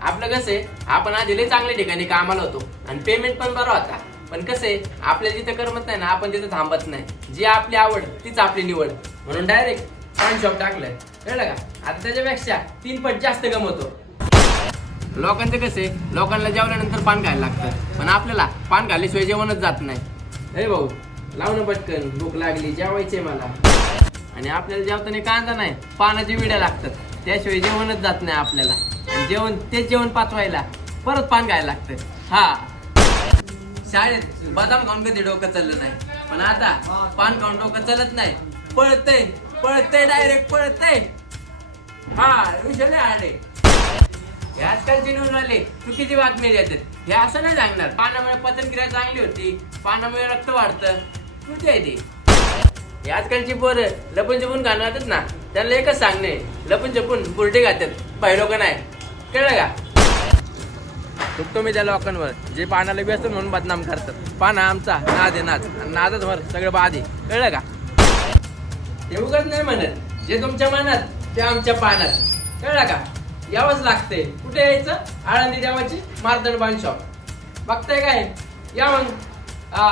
आपलं कसं आहे, आपण आधी लय चांगल्या ठिकाणी कामाला होतो आणि पेमेंट पण बरा होता. पण कसं आहे, आपल्याला जिथं करमत नाही ना, आपण तिथं थांबत नाही. जी आपली आवड तीच आपली निवड, म्हणून डायरेक्ट पान शॉप टाकलंय. कळलं का? आता त्याच्यापेक्षा 3 पट जास्त कमवतो. लोकांचं कसं आहे, लोकांना जेवल्यानंतर पान खायला लागतं, पण आपल्याला पान खाल्ल्याशिवाय जेवणच जात नाही. अरे भाऊ, लाव ना पटकन, भूक लागली, जेवायचंय मला. आणि आपल्याला जेवताना कांदा नाही, पानाची विड्या लागतात, त्याशिवाय जेवणच जात नाही आपल्याला. आणि तेच जेवण पाचवायला परत पान खायला लागतं. हा, शाळेत बदाम खाऊन कधी डोकं चाललं नाही, पण आता पान खाऊन डोकं चालत नाही. पळतय डायरेक्ट पळतय. हा, विषय आले. हे आजकालचे न्यूज आले चुकीची बातमी देतात. हे असं नाही सांगणार पानामुळे पचनक्रिया चांगली होती, पानामुळे रक्त वाढतं. कुठे आहे ते? हे आजकालची पोरं लपून छपून घालवतात ना, त्यांना एकच सांगणे, लपून छपून बुरटे घालतात, बाई लोक नाही. कळलं का? चुकतो मी त्या लोकांवर जे पानाला व्यसन म्हणून बदनाम करतात. पाना आमचा नाद आहे, नाच, आणि नादच वर सगळं बाद आहे. कळलं का? ते उगाच नाही म्हणत, जे तुमच्या मनात ते आमच्या पानात. कळलं का? यावंच लागते. कुठे यायचं? आळंदी देवाची मार्तंड पान शॉप. बघताय काय? या मग. हा.